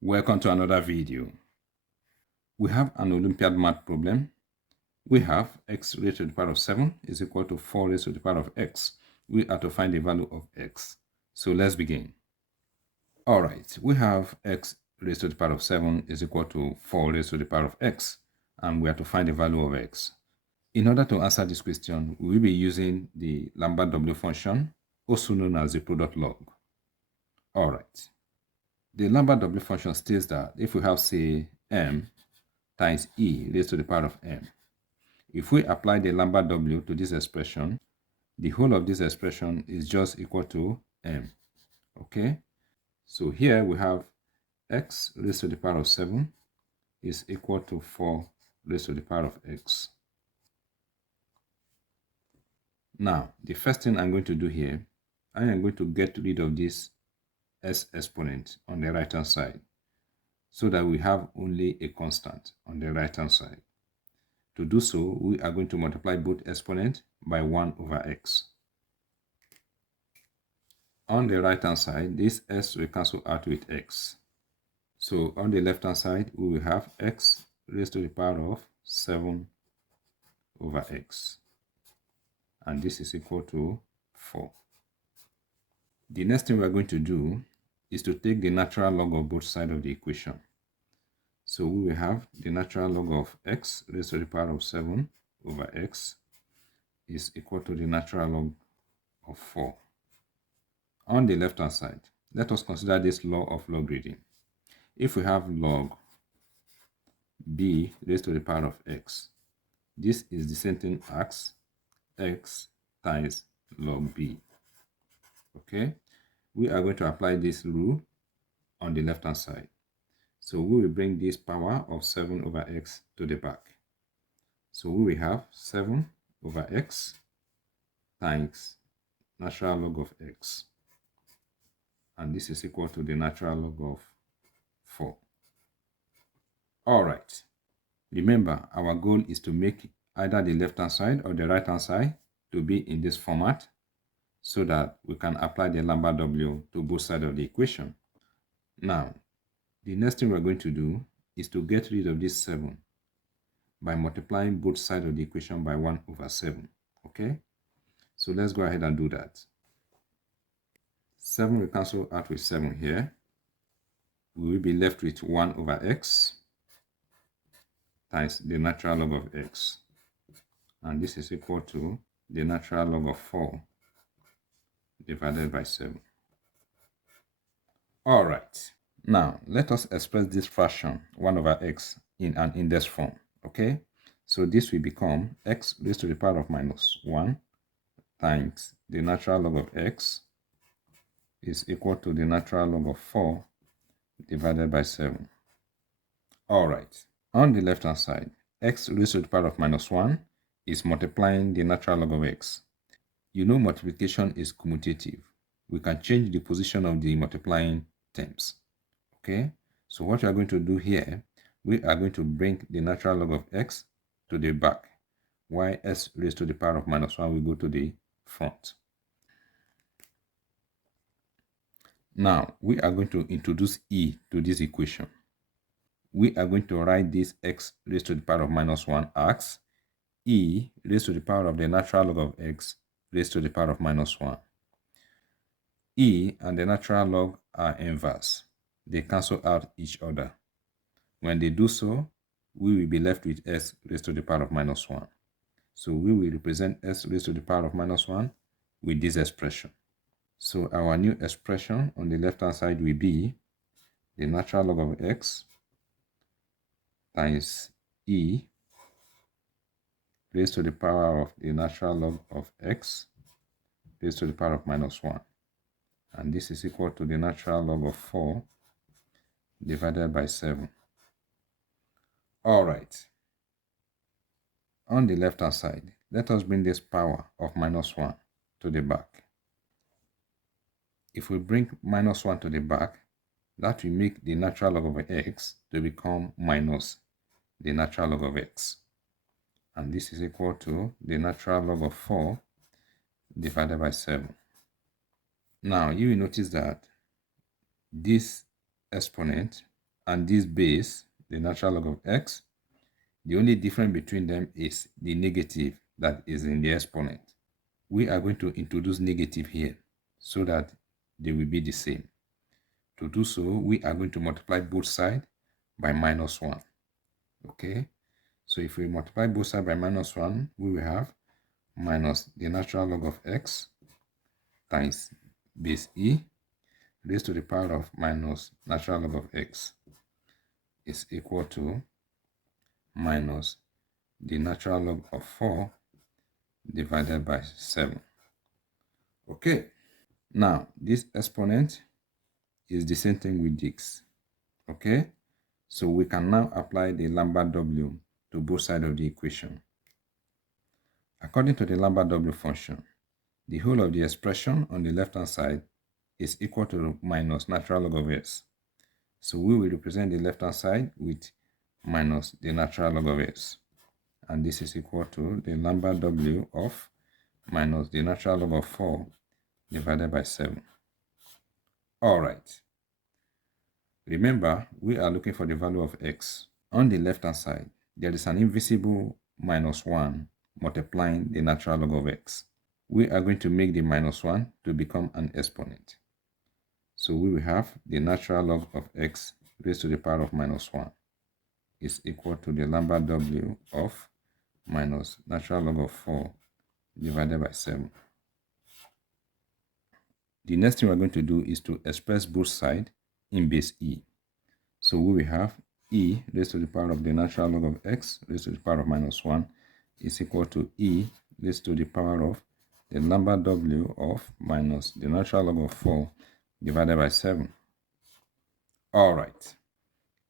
Welcome to another video. We have an Olympiad math problem. We have x raised to the power of 7 is equal to 4 raised to the power of x. We are to find the value of x. So let's begin. All right, we have x raised to the power of 7 is equal to 4 raised to the power of x, and we are to find the value of x. In order to answer this question, we will be using the Lambert W function, also known as the product log. All right. The Lambert W function states that if we have, say, m times e raised to the power of m, if we apply the Lambert W to this expression, the whole of this expression is just equal to m. Okay? So here we have x raised to the power of 7 is equal to 4 raised to the power of x. Now, the first thing I'm going to do here, I am going to get rid of this s exponent on the right hand side, so that we have only a constant on the right hand side. To do so, we are going to multiply both exponents by 1 over x. On the right hand side, this s will cancel out with x. So on the left hand side, we will have x raised to the power of 7 over x. And this is equal to 4. The next thing we are going to do is to take the natural log of both sides of the equation. So we will have the natural log of x raised to the power of 7 over x is equal to the natural log of 4. On the left hand side, let us consider this law of logarithm. If we have log b raised to the power of x, this is the same thing as x times log b. Okay, we are going to apply this rule on the left hand side. So we will bring this power of 7 over x to the back. So we will have 7 over x times natural log of x. And this is equal to the natural log of 4. All right. Remember, our goal is to make either the left-hand side or the right-hand side to be in this format, so that we can apply the Lambert W to both sides of the equation. Now, the next thing we're going to do is to get rid of this 7 by multiplying both sides of the equation by 1 over 7. Okay? So let's go ahead and do that. 7 will cancel out with 7 here. We will be left with 1 over x times the natural log of x. And this is equal to the natural log of 4 divided by 7. All right. Now, let us express this fraction, 1 over x, in an index form. Okay? So this will become x raised to the power of minus 1 times the natural log of x is equal to the natural log of 4 divided by 7. All right. On the left hand side, x raised to the power of minus 1 is multiplying the natural log of x. You know multiplication is commutative. We can change the position of the multiplying terms. Okay? So what we are going to do here, we are going to bring the natural log of x to the back, while s raised to the power of minus 1 will go to the front. Now, we are going to introduce e to this equation. We are going to write this x raised to the power of minus 1 as e raised to the power of the natural log of x raised to the power of minus 1. E and the natural log are inverse. They cancel out each other. When they do so, we will be left with s raised to the power of minus 1. So we will represent s raised to the power of minus 1 with this expression. So our new expression on the left-hand side will be the natural log of x times e raised to the power of the natural log of x raised to the power of minus 1. And this is equal to the natural log of 4 divided by 7. All right. On the left-hand side, let us bring this power of minus 1 to the back. If we bring minus 1 to the back, that will make the natural log of x to become minus the natural log of x. And this is equal to the natural log of 4 divided by 7. Now, you will notice that this exponent and this base, the natural log of x, the only difference between them is the negative that is in the exponent. We are going to introduce negative here so that they will be the same. To do so, we are going to multiply both sides by -1. Okay, so if we multiply both sides by -1, we will have minus the natural log of x times base e raised to the power of minus natural log of x is equal to minus the natural log of 4 divided by 7. Okay, now this exponent is the same thing with this. Okay, so we can now apply the Lambert W to both sides of the equation. According to the Lambert W function, the whole of the expression on the left-hand side is equal to minus natural log of s. So we will represent the left-hand side with minus the natural log of s. And this is equal to the Lambert W of minus the natural log of 4 divided by 7. All right. Remember, we are looking for the value of x. On the left-hand side, there is an invisible -1 multiplying the natural log of x. We are going to make the -1 to become an exponent. So we will have the natural log of x raised to the power of -1 is equal to the Lambert W of minus natural log of 4 divided by 7. The next thing we're going to do is to express both sides in base e. So we will have e raised to the power of the natural log of x raised to the power of -1 is equal to e raised to the power of the Lambert W of minus the natural log of 4 divided by 7. All right.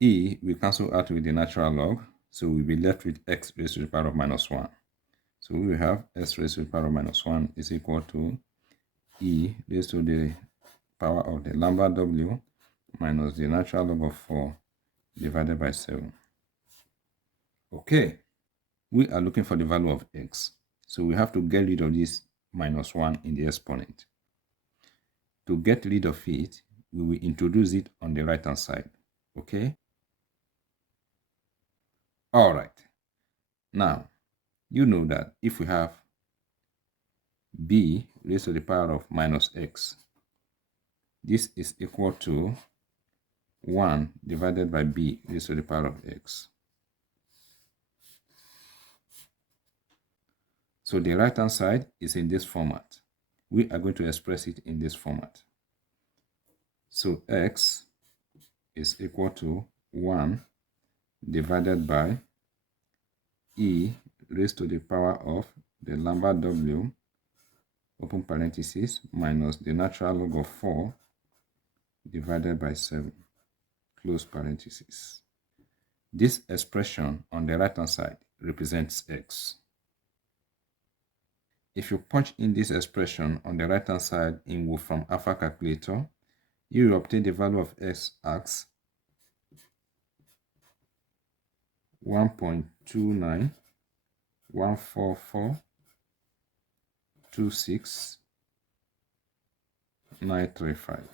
E will cancel out with the natural log, so we'll be left with x raised to the power of -1. So we will have x raised to the power of -1 is equal to e raised to the power of the Lambert W minus the natural log of 4 divided by 7. Okay, we are looking for the value of x. So we have to get rid of this -1 in the exponent. To get rid of it, we will introduce it on the right-hand side. Okay? All right. Now, you know that if we have b raised to the power of -x, this is equal to 1 divided by b raised to the power of x. So the right-hand side is in this format. We are going to express it in this format. So x is equal to 1 divided by e raised to the power of the Lambert W, open parenthesis, minus the natural log of 4 divided by 7, close parenthesis. This expression on the right-hand side represents x. If you punch in this expression on the right-hand side in Wolfram Alpha calculator, you will obtain the value of x as 1.2914426,935.